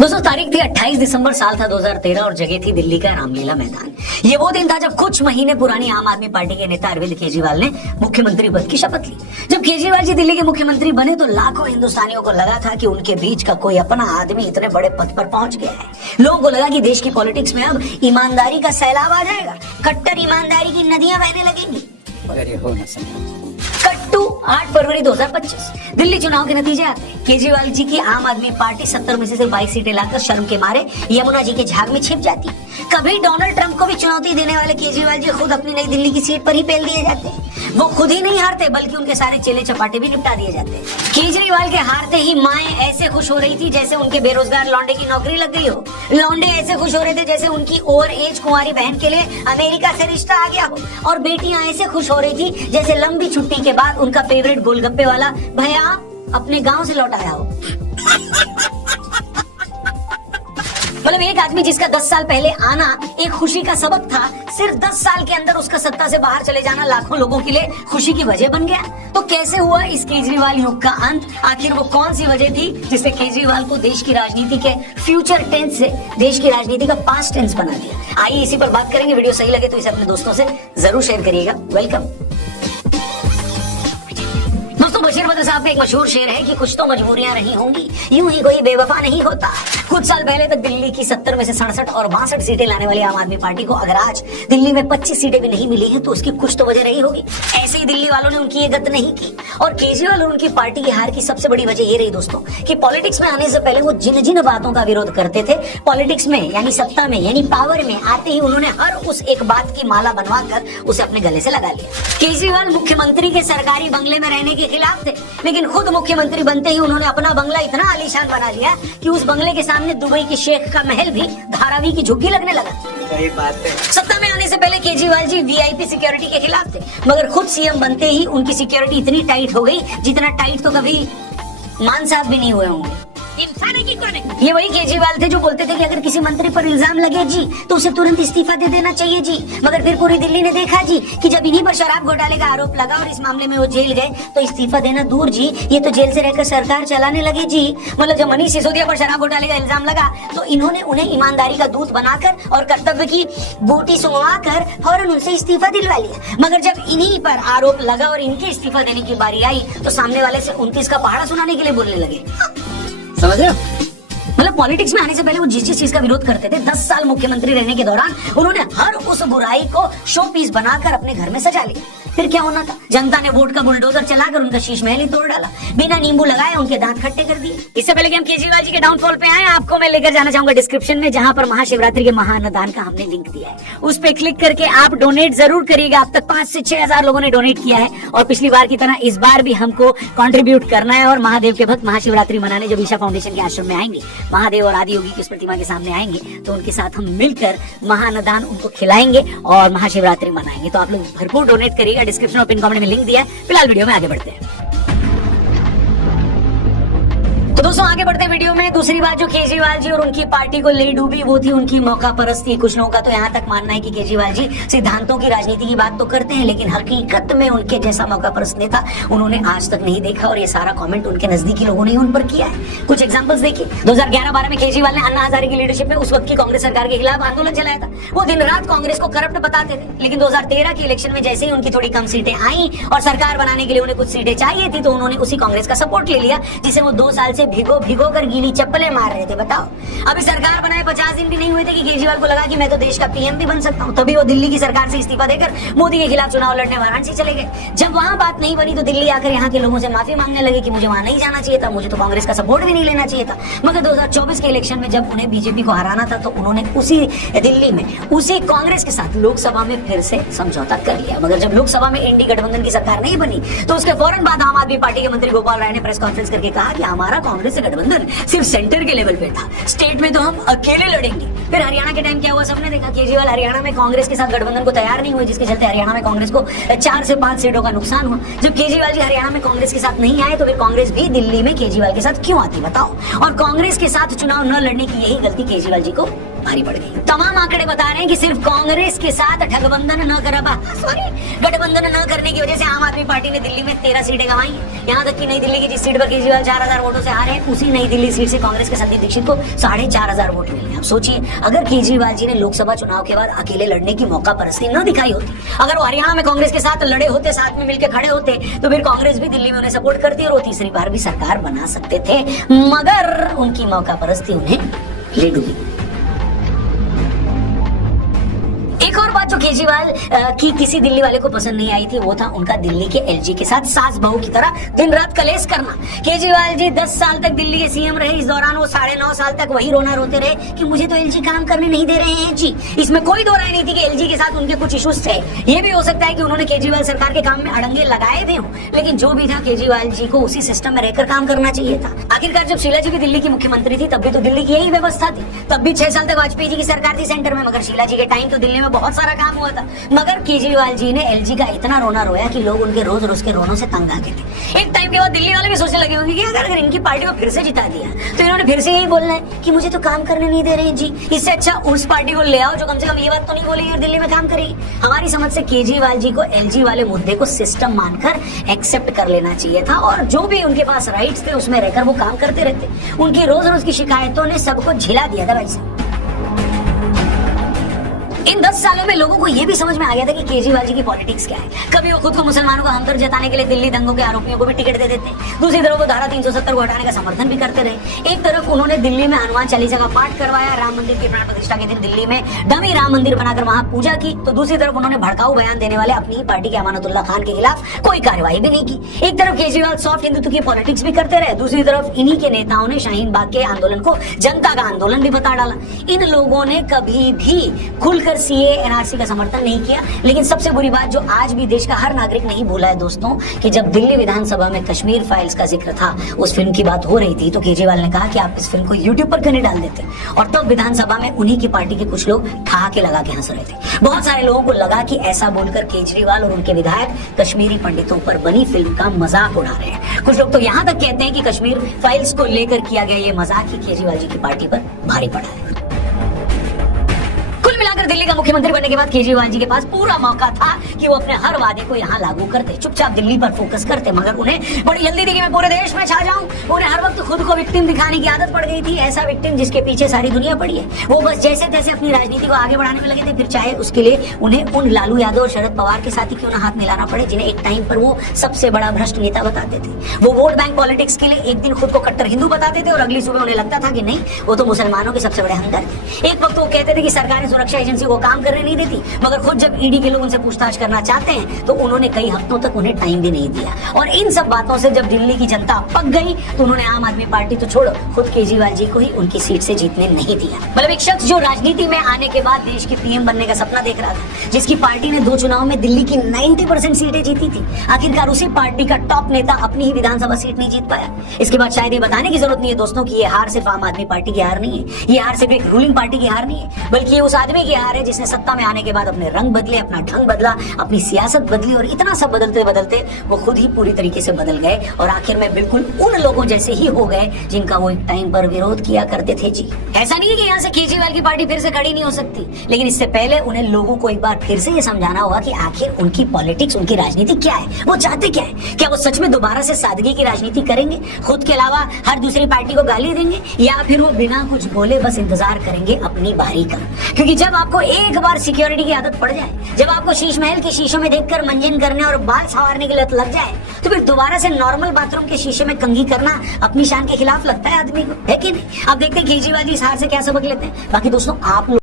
दोस्तों तारीख थी 28 दिसंबर, साल था 2013 और जगह थी दिल्ली का रामलीला मैदान। ये वो दिन था जब कुछ महीने पुरानी आम आदमी पार्टी के नेता अरविंद केजरीवाल ने मुख्यमंत्री पद की शपथ ली। जब केजरीवाल जी दिल्ली के मुख्यमंत्री बने तो लाखों हिंदुस्तानियों को लगा था कि उनके बीच का कोई अपना आदमी इतने बड़े पद पर पहुंच गया है। लोगों को लगा कि देश की पॉलिटिक्स में अब ईमानदारी का सैलाब आ जाएगा, कट्टर ईमानदारी की नदियां बहने लगेंगी। मगर ये हो न सका। कट्टू 8 फरवरी 2025 दिल्ली चुनाव के नतीजे आते हैं। केजरीवाल जी की आम आदमी पार्टी 70 में से सिर्फ 22 सीटें लाकर शर्म के मारे यमुना जी के झाग में छिप जाती है। कभी डोनाल्ड ट्रंप को भी चुनौती देने वाले केजरीवाल जी खुद अपनी नई दिल्ली की सीट पर ही पेल दिए जाते हैं। वो खुद ही नहीं हारते बल्कि उनके सारे चेले चपाटे भी निपटा दिए जाते हैं। केजरीवाल के हारते ही माएं ऐसे खुश हो रही थी जैसे उनके बेरोजगार लौंडे की नौकरी लग गई हो। लौंडे ऐसे खुश हो रहे थे जैसे उनकी ओवर एज कुंवारी बहन के लिए अमेरिका से रिश्ता आ गया हो। और बेटियां ऐसे खुश हो रही थी जैसे लंबी छुट्टी के बाद उनका फेवरेट गोलगप्पे वाला भैया अपने गांव से लौट आया हो। मतलब एक आदमी जिसका 10 साल पहले आना एक खुशी का सबक था, सिर्फ 10 साल के अंदर उसका सत्ता से बाहर चले जाना लाखों लोगों के लिए खुशी की वजह बन गया। तो कैसे हुआ इस केजरीवाल युग का अंत? आखिर वो कौन सी वजह थी जिससे केजरीवाल को देश की राजनीति के फ्यूचर टेंस से देश की राजनीति का पास्ट टेंस बना दिया? आइए इसी पर बात करेंगे। वीडियो सही लगे तो इसे अपने दोस्तों से जरूर शेयर करिएगा। वेलकम। बशीर बद्र साहब का एक मशहूर शेर है कि कुछ तो मजबूरियां रही होंगी, यूं ही कोई बेवफा नहीं होता। कुछ साल पहले तक दिल्ली की 70 में से 67 और 62 सीटें लाने वाली आम आदमी पार्टी को अगर आज दिल्ली में 25 सीटें भी नहीं मिली हैं तो उसकी कुछ तो वजह रही होगी। ऐसे ही दिल्ली वालों ने उनकी ये गत नहीं की। और केजरीवाल और उनकी पार्टी की हार की सबसे बड़ी वजह ये रही दोस्तों कि पॉलिटिक्स में आने से पहले वो जिन जिन बातों का विरोध करते थे, पॉलिटिक्स में यानी सत्ता में यानी पावर में आते ही उन्होंने हर उस एक बात की माला बनवाकर उसे अपने गले से लगा लिया। केजरीवाल मुख्यमंत्री के सरकारी बंगले में रहने के खिलाफ थे, लेकिन खुद मुख्यमंत्री बनते ही उन्होंने अपना बंगला इतना आलीशान बना लिया कि उस बंगले के सामने दुबई के शेख का महल भी धारावी की झुग्गी लगने लगा। सही बात है। सत्ता में आने से पहले केजरीवाल जी वीआईपी सिक्योरिटी के खिलाफ थे, मगर खुद सीएम बनते ही उनकी सिक्योरिटी इतनी टाइट हो गई जितना टाइट तो कभी मान साहब भी नहीं हुए होंगे। ये वही केजरीवाल थे जो बोलते थे कि अगर किसी मंत्री पर इल्जाम लगे जी तो उसे तुरंत इस्तीफा दे देना चाहिए जी। मगर फिर पूरी दिल्ली ने देखा जी कि जब इन्हीं पर शराब घोटाले का आरोप लगा और इस मामले में वो जेल गए तो इस्तीफा देना दूर जी, ये तो जेल से रहकर सरकार चलाने लगे जी। मतलब जब मनीष सिसोदिया पर शराब घोटाले का इल्जाम लगा तो इन्होंने उन्हें ईमानदारी का दूत बनाकर और कर्तव्य की बूटी सुंघवा कर फौरन उनसे इस्तीफा दिलवा लिया। मगर जब इन्हीं पर आरोप लगा और इनके इस्तीफा देने की बारी आई तो सामने वाले से 29 का पहाड़ा सुनाने के लिए बोलने लगे। समझ रहे हो? मतलब पॉलिटिक्स में आने से पहले वो जिस चीज का विरोध करते थे 10 साल मुख्यमंत्री रहने के दौरान उन्होंने हर उस बुराई को शो पीस बनाकर अपने घर में सजा लिया। फिर क्या होना था? जनता ने वोट का बुलडोजर चलाकर उनका शीश महल ही तोड़ डाला, बिना नींबू लगाए उनके दांत खट्टे कर दिए। इससे पहले कि हम केजरीवाल जी के डाउनफॉल पे आए, आपको मैं लेकर जाना चाहूंगा डिस्क्रिप्शन में, जहां पर महाशिवरात्रि के महाअन्नदान का हमने लिंक दिया है। उस पे क्लिक करके आप डोनेट जरूर करिएगा। अब तक 5 से 6 हजार लोगों ने डोनेट किया है और पिछली बार की तरह इस बार भी हमको कंट्रीब्यूट करना है। और महादेव के भक्त महाशिवरात्रि मनाने जब ईशा फाउंडेशन के आश्रम में आएंगे, महादेव और आदि योगी की उस प्रतिमा के सामने आएंगे तो उनके साथ हम मिलकर महाअन्नदान उनको खिलाएंगे और महाशिवरात्रि मनाएंगे। तो आप लोग भरपूर डोनेट करिएगा। डिस्क्रिप्शन और पिन कमेंट में लिंक दिया है। फिलहाल वीडियो में आगे बढ़ते हैं। तो दोस्तों आगे बढ़ते हैं वीडियो में। दूसरी बात जो केजरीवाल जी और उनकी पार्टी को ले डूबी वो थी उनकी मौका परस्ती। कुछ लोगों का तो यहाँ तक मानना है कि केजरीवाल जी सिद्धांतों की राजनीति की बात तो करते हैं लेकिन हकीकत में उनके जैसा मौका परस्त नेता उन्होंने आज तक नहीं देखा। और ये सारा कमेंट उनके नजदीकी लोगों ने उन पर किया है। कुछ एग्जांपल्स देखिए। 2011-12 में केजरीवाल ने अन्ना हजारे की लीडरशिप में उस वक्त की कांग्रेस सरकार के खिलाफ आंदोलन चलाया था। वो दिन रात कांग्रेस को करप्ट बताते थे, लेकिन 2013 के इलेक्शन में जैसे ही उनकी थोड़ी कम सीटें आई और सरकार बनाने के लिए उन्हें कुछ सीटें चाहिए थी तो उन्होंने उसी कांग्रेस का सपोर्ट ले लिया जिसे वो 2 साल से भिगो कर गीली चप्पलें मार रहे थे। बताओ, अभी सरकार बनाए 50 दिन भी नहीं हुए थे कि केजरीवाल को लगा कि मैं तो देश का पीएम भी बन सकता हूं। तभी वो दिल्ली की सरकार से इस्तीफा देकर मोदी के खिलाफ चुनाव लड़ने वाराणसी चले गए। जब वहां बात नहीं बनी तो दिल्ली आकर यहाँ के लोगों से माफी मांगने लगे कि मुझे वहां नहीं जाना चाहिए था, मुझे तो कांग्रेस का सपोर्ट भी नहीं लेना चाहिए था। मगर 2024 के इलेक्शन में जब उन्हें बीजेपी को हराना था तो उन्होंने उसी दिल्ली में उसी कांग्रेस के साथ लोकसभा में फिर से समझौता कर लिया। मगर जब लोकसभा में एनडीए गठबंधन की सरकार नहीं बनी तो उसके फौरन बाद आम आदमी पार्टी के मंत्री गोपाल राय ने प्रेस कॉन्फ्रेंस करके कहा कि हमारा कांग्रेस से गठबंधन सिर्फ सेंटर के लेवल पे था, स्टेट में तो हम अकेले लड़ेंगे। फिर हरियाणा के टाइम क्या हुआ सबने देखा। केजरीवाल हरियाणा में कांग्रेस के साथ गठबंधन को तैयार नहीं हुए जिसके चलते हरियाणा में कांग्रेस को 4 से 5 सीटों का नुकसान हुआ। जब केजरीवाल जी हरियाणा में कांग्रेस के साथ नहीं आए तो फिर कांग्रेस भी दिल्ली में केजरीवाल के साथ क्यों आती बताओ। और कांग्रेस के साथ चुनाव न लड़ने की यही गलती केजरीवाल जी को भारी पड़ गई। तमाम आंकड़े बता रहे हैं कि सिर्फ कांग्रेस के साथ गठबंधन गठबंधन न करने की वजह से आम आदमी पार्टी ने दिल्ली में 13 सीटें गंवाई हैं। यहाँ तक कि नई दिल्ली की जिस सीट पर केजरीवाल 4000 वोटों से हारे हैं, उसी नई दिल्ली सीट से कांग्रेस के संदीप दीक्षित को 4500 वोट मिले। अब सोचिए, अगर केजरीवाल जी ने लोकसभा चुनाव के बाद अकेले लड़ने की मौका परस्ती न दिखाई होती, अगर वो हरियाणा में कांग्रेस के साथ लड़े होते, साथ में मिलकर खड़े होते, तो फिर कांग्रेस भी दिल्ली में उन्हें सपोर्ट करती और वो तीसरी बार भी सरकार बना सकते थे, मगर उनकी मौका परस्ती उन्हें ले डूबी। एक और बात जो केजरीवाल की किसी दिल्ली वाले को पसंद नहीं आई थी, वो था उनका दिल्ली के एलजी के साथ सास बहू की तरह दिन रात कलेश करना। केजरीवाल जी 10 साल तक दिल्ली के सीएम रहे, इस दौरान वो 9.5 साल तक वही रोना रोते रहे कि मुझे तो एलजी काम करने नहीं दे रहे हैं जी। इसमें कोई दो राय नहीं थी कि एलजी के साथ उनके कुछ इश्यूज थे। ये भी हो सकता है कि उन्होंने केजरीवाल सरकार के काम में अड़ंगे लगाए भी हों, लेकिन जो भी था केजरीवाल जी को उसी सिस्टम में रहकर काम करना चाहिए था। आखिरकार जब शीला जी भी दिल्ली की मुख्यमंत्री थी, तब भी तो दिल्ली की यही व्यवस्था थी, तब भी 6 साल तक वाजपेयी जी की सरकार थी सेंटर में, मगर शीला जी के टाइम तो दिल्ली में बहुत सारा काम हुआ था। मगर केजरीवाल जी ने एलजी का इतना रोना रोया कि लोग उनके रोज रोज के रोनों से तंग आ गए थे। एक टाइम के बाद दिल्ली वाले भी सोचने लगे होंगे कि अगर इनकी पार्टी को फिर से जिता दिया तो इन्होंने फिर से यही बोलना है कि मुझे तो काम करने नहीं दे रहे हैं जी। इससे अच्छा उस पार्टी को ले आओ जो कम से कम ये बात तो नहीं बोलेगी और दिल्ली में काम करेगी। हमारी समझ से केजरीवाल जी को एलजी वाले मुद्दे को सिस्टम मानकर एक्सेप्ट कर लेना चाहिए था और जो भी उनके पास राइट्स थे उसमें रहकर वो काम करते रहते। उनकी रोज रोज की शिकायतों ने सबको झिला दिया था वैसे। इन 10 सालों में लोगों को यह भी समझ में आ गया था कि केजरीवाल जी की पॉलिटिक्स क्या है। कभी वो खुद को मुसलमानों का हमदर्द जताने के लिए दिल्ली दंगों के आरोपियों को भी टिकट दे देते, दूसरी तरफ वो धारा 370 को हटाने का समर्थन भी करते रहे। एक तरफ उन्होंने दिल्ली में हनुमान चालीसा का पाठ करवाया, राम मंदिर की प्राण प्रतिष्ठा के दिन दिल्ली में डमी राम मंदिर बनाकर वहां पूजा की, तो दूसरी तरफ उन्होंने भड़काऊ बयान देने वाले अपनी ही पार्टी के अमानतुल्लाह खान के खिलाफ कोई कार्रवाई भी नहीं की। एक तरफ केजरीवाल सॉफ्ट हिंदुत्व की पॉलिटिक्स भी करते रहे, दूसरी तरफ इन्हीं के नेताओं ने शाहीन बाग के आंदोलन को जनता का आंदोलन भी बता डाला। इन लोगों ने कभी भी खुलकर सीए एनआरसी का समर्थन नहीं किया। लेकिन सबसे बुरी बात जो आज भी देश का हर नागरिक नहीं भूला है दोस्तों, कि जब दिल्ली विधानसभा में कश्मीर फाइल्स का जिक्र था, उस फिल्म की बात हो रही थी, तो केजरीवाल ने कहा कि आप इस फिल्म को यूट्यूब पर क्यों नहीं डाल देते, और तब विधानसभा में उन्हीं की पार्टी के कुछ लोग ठहाके लगा के हंस रहे थे। बहुत सारे लोगों को लगा कि ऐसा बोलकर केजरीवाल और उनके विधायक कश्मीरी पंडितों पर बनी फिल्म का मजाक उड़ा रहे हैं। कुछ लोग तो यहाँ तक कहते हैं कि कश्मीर फाइल्स को लेकर किया गया ये मजाक ही केजरीवाल जी की पार्टी पर भारी पड़ा है। मिलाकर दिल्ली का मुख्यमंत्री बनने के बाद केजरीवाल जी के पास पूरा मौका था कि वो अपने हर वादे को यहाँ लागू करते, चुपचाप दिल्ली पर फोकस करते, मगर उन्हें बड़ी जल्दी थी कि मैं पूरे देश में छा जाऊं। उन्हें हर वक्त खुद को विक्टिम दिखाने की आदत पड़ गई थी, ऐसा विक्टिम जिसके पीछे सारी दुनिया पड़ी है। वो बस जैसे तैसे अपनी राजनीति को आगे बढ़ाने में लगे थे, फिर चाहे उसके लिए उन्हें उन लालू यादव और शरद पवार के साथ ही क्यों ना हाथ मिलाना पड़े, जिन्हें एक टाइम पर वो सबसे बड़ा भ्रष्ट नेता बताते थे। वो वोट बैंक पॉलिटिक्स के लिए एक दिन खुद को कट्टर हिंदू बताते थे और अगली सुबह उन्हें लगता था कि नहीं, वो तो मुसलमानों के सबसे बड़े हमदर्द। एक वक्त वो कहते थे कि सरकारी सुरक्षा एजेंसी को काम करने नहीं देती, मगर खुद जब ईडी के लोग उनसे पूछताछ करना चाहते हैं तो उन्होंने कई हफ्तों तक उन्हें टाइम भी नहीं दिया। और इन सब बातों से जब दिल्ली की जनता पक गई तो उन्होंने आम आदमी पार्टी तो छोड़ो, खुद केजरीवाल जी को ही उनकी सीट से जीतने नहीं दिया। मतलब एक शख्स जो राजनीति में आने के बाद देश के पीएम बनने का सपना देख रहा था, जिसकी पार्टी ने 2 चुनाव में दिल्ली की 90% सीटें जीती थी, आखिरकार उसी पार्टी का टॉप नेता अपनी ही विधानसभा सीट नहीं जीत पाया। इसके बाद शायद ये बताने की जरूरत नहीं है दोस्तों कि ये हार सिर्फ आम आदमी पार्टी की हार नहीं है, ये हार सिर्फ एक रूलिंग पार्टी की हार नहीं है, बल्कि ये उस आदमी की हार है जिसने सत्ता में आने के बाद अपने रंग बदले, अपना ढंग बदला, अपनी सियासत बदली, और इतना सब बदलते बदलते वो खुद ही पूरी तरीके से बदल गए और आखिर में बिल्कुल उन लोगों जैसे ही हो गए जिनका वो एक टाइम पर विरोध किया करते थे जी। ऐसा नहीं है कि यहाँ से केजरीवाल की पार्टी फिर से खड़ी नहीं हो सकती, लेकिन इससे पहले उन्हें लोगों को एक बार फिर से ये समझाना होगा कि आखिर उनकी पॉलिटिक्स, उनकी राजनीति क्या है, वो चाहते क्या है। क्या वो सच में दोबारा से सादगी की राजनीति करेंगे, खुद के अलावा हर दूसरी पार्टी को गाली देंगे, या फिर वो बिना कुछ बोले बस इंतजार करेंगे अपनी बारी का। क्योंकि जब आपको एक बार सिक्योरिटी की आदत पड़ जाए, जब आपको शीश महल के शीशों में देखकर मंजन करने और बाल संवारने की लत लग जाए, तो फिर दोबारा से नॉर्मल बाथरूम के शीशे में कंघी करना अपनी शान के खिलाफ लगता है आदमी को, है कि नहीं। अब देखते हैं केजरीवाल जी इस हार से क्या सबक लेते हैं। बाकी दोस्तों आप